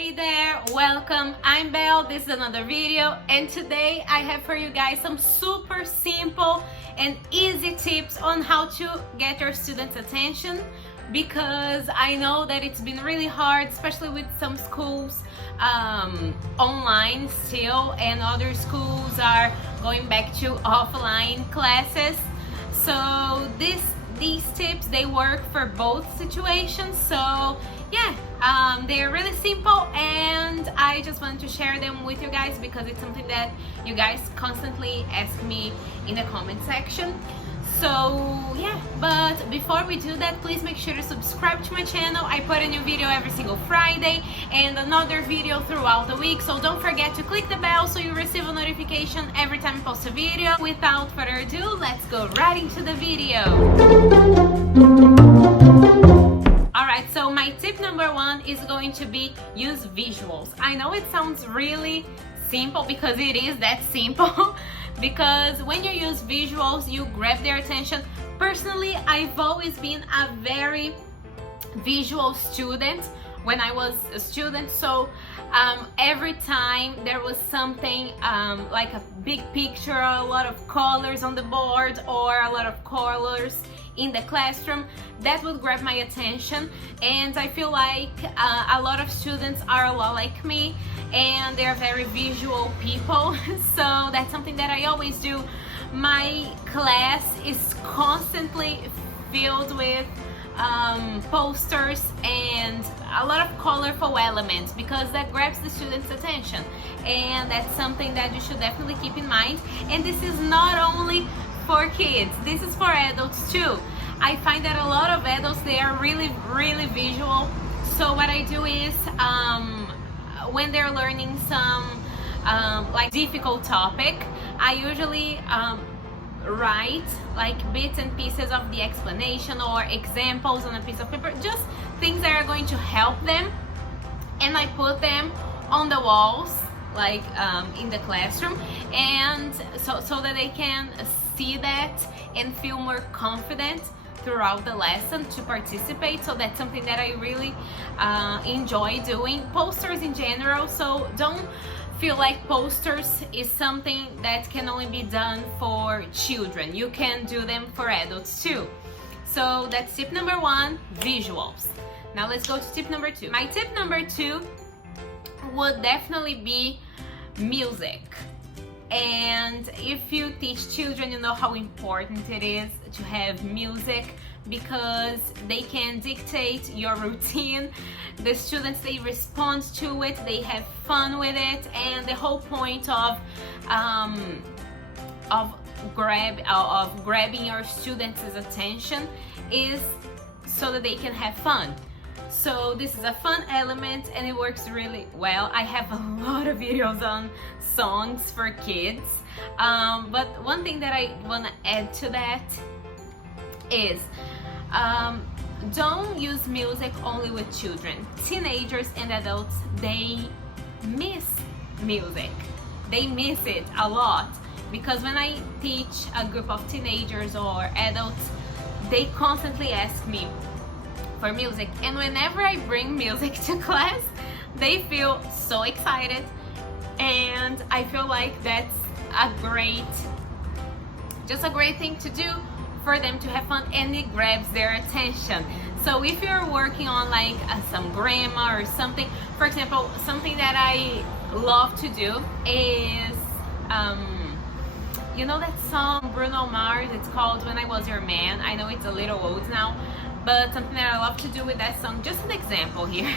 Hey there, welcome. I'm Belle. This is another video, and today I have for you guys some super simple and easy tips on how to get your students' attention, because I know that it's been really hard, especially with some schools online still, and other schools are going back to offline classes. So these tips, they work for both situations. So yeah, they're really simple, and I just wanted to share them with you guys because it's something that you guys constantly ask me in the comment section. So yeah, but before we do that, please make sure to subscribe to my channel. I put a new video every single Friday and another video throughout the week, so don't forget to click the bell so you receive a notification every time I post a video. Without further ado, let's go right into the video. Alright, so my tip number one is going to be use visuals. I know it sounds really simple because it is that simple. Because when you use visuals, you grab their attention. Personally, I've always been a very visual student when I was a student. So every time there was something like a big picture, a lot of colors on the board, or a lot of colors in the classroom, that would grab my attention. And I feel like a lot of students are a lot like me, and they're very visual people. So that's something that I always do. My class is constantly filled with posters and a lot of colorful elements, because that grabs the students' attention, and that's something that you should definitely keep in mind. And this is not only for kids, this is for adults too. I find that a lot of adults, they are really visual. So what I do is when they're learning some like difficult topic, I usually write like bits and pieces of the explanation or examples on a piece of paper, just things that are going to help them, and I put them on the walls, like in the classroom, and so that they can see that and feel more confident throughout the lesson to participate. So that's something that I really enjoy doing. Posters in general, so don't feel like posters is something that can only be done for children. You can do them for adults too. So that's tip number one, visuals. Now let's go to tip number two. My tip number two would definitely be music. And if you teach children, you know how important it is to have music, because they can dictate your routine. The students, they respond to it, they have fun with it, and the whole point of grabbing your students' attention is so that they can have fun. So this is a fun element, and it works really well. I have a lot of videos on songs for kids, but one thing that I want to add to that is don't use music only with children. Teenagers and adults, they miss music. They miss it a lot, because when I teach a group of teenagers or adults, they constantly ask me for music, and whenever I bring music to class, they feel so excited, and I feel like that's a great thing to do for them to have fun, and it grabs their attention. So if you're working on like some grammar or something, for example, something that I love to do is you know that song Bruno Mars, it's called When I Was Your Man. I know it's a little old now, but something that I love to do with that song, just an example here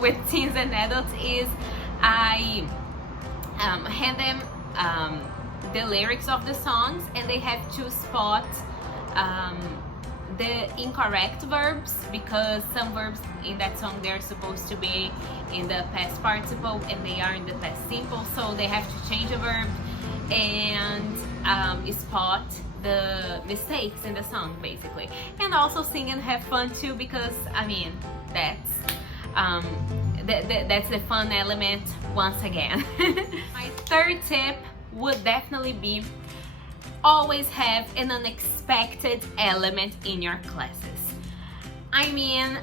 with teens and adults, is I hand them the lyrics of the songs, and they have to spot the incorrect verbs, because some verbs in that song, they're supposed to be in the past participle and they are in the past simple. So they have to change a verb and spot the mistakes in the song, basically, and also sing and have fun too, because I mean that's the fun element once again. My third tip would definitely be always have an unexpected element in your classes. I mean,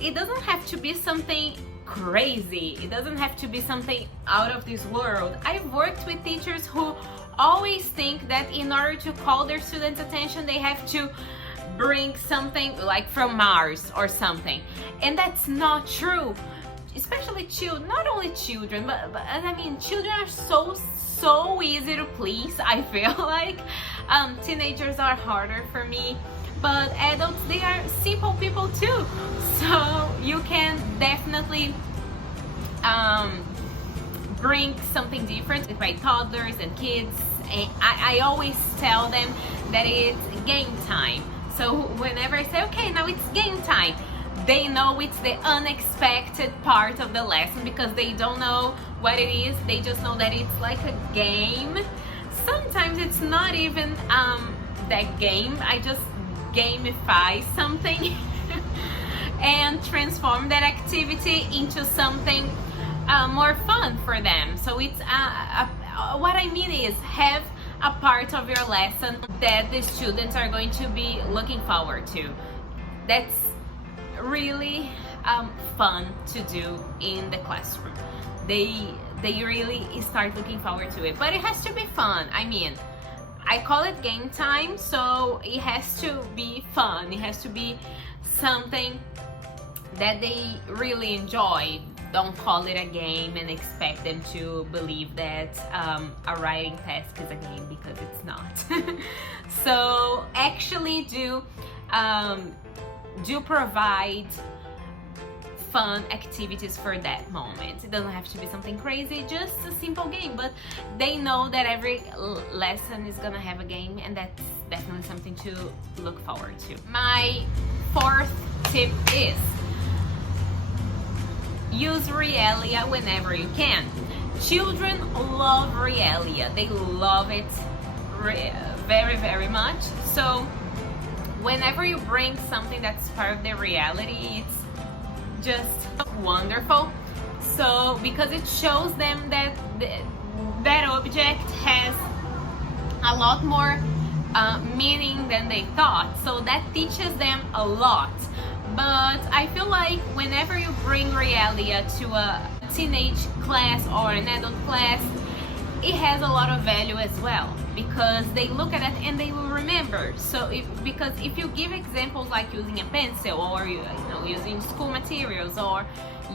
it doesn't have to be something crazy. It doesn't have to be something out of this world. I've worked with teachers who always think that in order to call their students' attention, they have to bring something like from Mars or something, and that's not true. Especially children, not only children, but I mean, children are so easy to please. I feel like teenagers are harder for me, but adults, they are simple people too. So you can definitely bring something different with my toddlers and kids. And I always tell them that it's game time. So whenever I say, okay, now it's game time, they know it's the unexpected part of the lesson, because they don't know what it is. They just know that it's like a game. Sometimes it's not even that game. I just gamify something and transform that activity into something more fun for them. So it's what I mean is, have a part of your lesson that the students are going to be looking forward to. That's really fun to do in the classroom. They really start looking forward to it, but it has to be fun. I mean, I call it game time, so it has to be fun. It has to be something that they really enjoy. Don't call it a game and expect them to believe that a writing task is a game, because it's not. So actually do provide fun activities for that moment. It doesn't have to be something crazy, just a simple game, but they know that every lesson is gonna have a game, and that's definitely something to look forward to. My fourth tip is use Realia whenever you can. Children love Realia. They love it very, very much. So whenever you bring something that's part of their reality, it's just wonderful. So because it shows them that that object has a lot more meaning than they thought. So that teaches them a lot. But I feel like whenever you bring Realia to a teenage class or an adult class, it has a lot of value as well, because they look at it and they will remember. So because if you give examples like using a pencil, or using school materials, or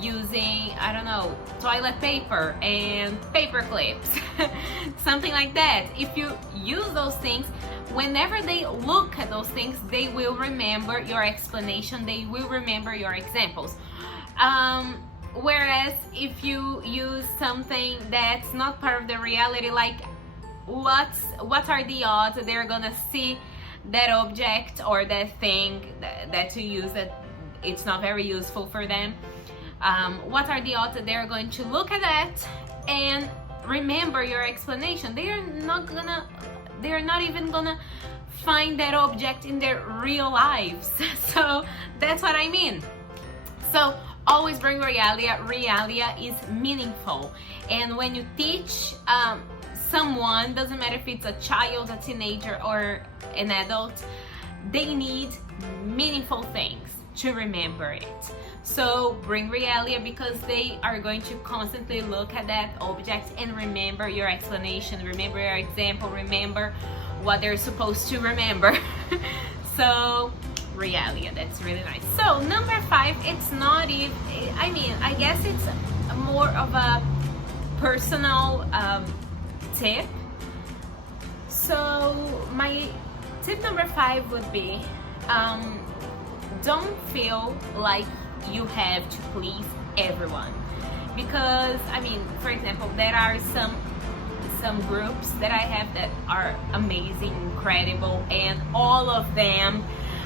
using, I don't know, toilet paper and paper clips, something like that, if you use those things, whenever they look at those things, they will remember your explanation, they will remember your examples. Whereas if you use something that's not part of the reality, like what are the odds that they're gonna see that object or that thing that you use that it's not very useful for them, what are the odds that they're going to look at that and remember your explanation? They're not even gonna find that object in their real lives. So that's what I mean. So always bring Realia. Realia is meaningful, and when you teach someone, doesn't matter if it's a child, a teenager, or an adult, they need meaningful things to remember it. So bring Realia, because they are going to constantly look at that object and remember your explanation, remember your example, remember what they're supposed to remember. So Realia, that's really nice. So number 5, it's not even, I mean, I guess it's more of a personal tip. So my tip number 5 would be, don't feel like you have to please everyone, because I mean, for example, there are some groups that I have that are amazing, incredible, and all of them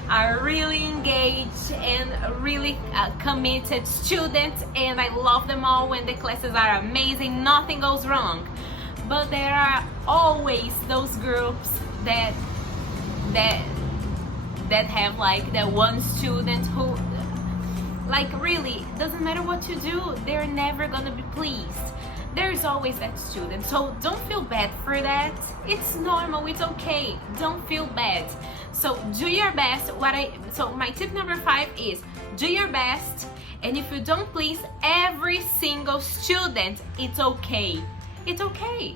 are really engaged and really committed students, and I love them all. When the classes are amazing, nothing goes wrong. But there are always those groups that have like that one student who, like, really doesn't matter what you do, they're never gonna be pleased. there's always that student. So don't feel bad for that. It's normal, it's okay. Don't feel bad. So do your best. So my tip number 5 is do your best, and if you don't please every single student, it's okay. It's okay.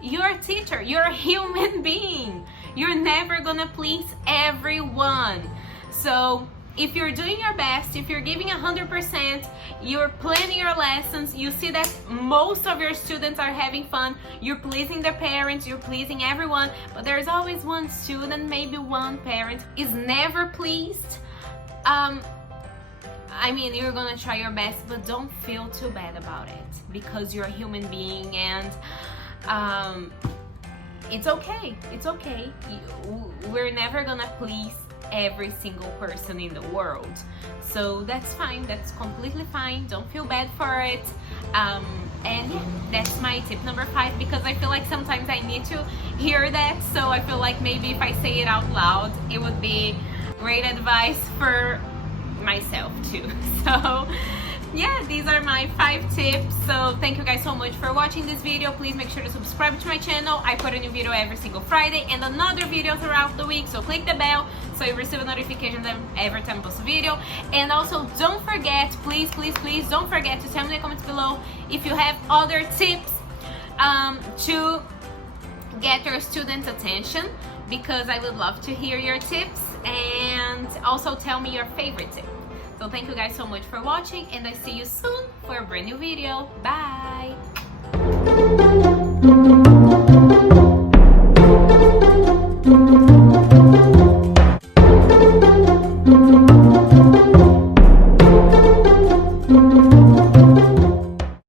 You're a teacher, you're a human being. You're never gonna please everyone. So if you're doing your best, if you're giving 100%, you're planning your lessons, you see that most of your students are having fun, you're pleasing their parents, you're pleasing everyone, but there's always one student, maybe one parent is never pleased. I mean, you're gonna try your best, but don't feel too bad about it, because you're a human being, and it's okay. It's okay. We're never gonna please every single person in the world, so that's fine. That's completely fine. Don't feel bad for it. And yeah, that's my tip number 5, because I feel like sometimes I need to hear that, so I feel like maybe if I say it out loud, it would be great advice for myself too. So yeah, these are my 5 tips. So thank you guys so much for watching this video. Please make sure to subscribe to my channel. I put a new video every single Friday and another video throughout the week, so click the bell so you receive a notification every time I post a video. And also don't forget, please don't forget to tell me in the comments below if you have other tips to get your students' attention, because I would love to hear your tips, and also tell me your favorite tip. So thank you guys so much for watching, and I see you soon for a brand new video. Bye!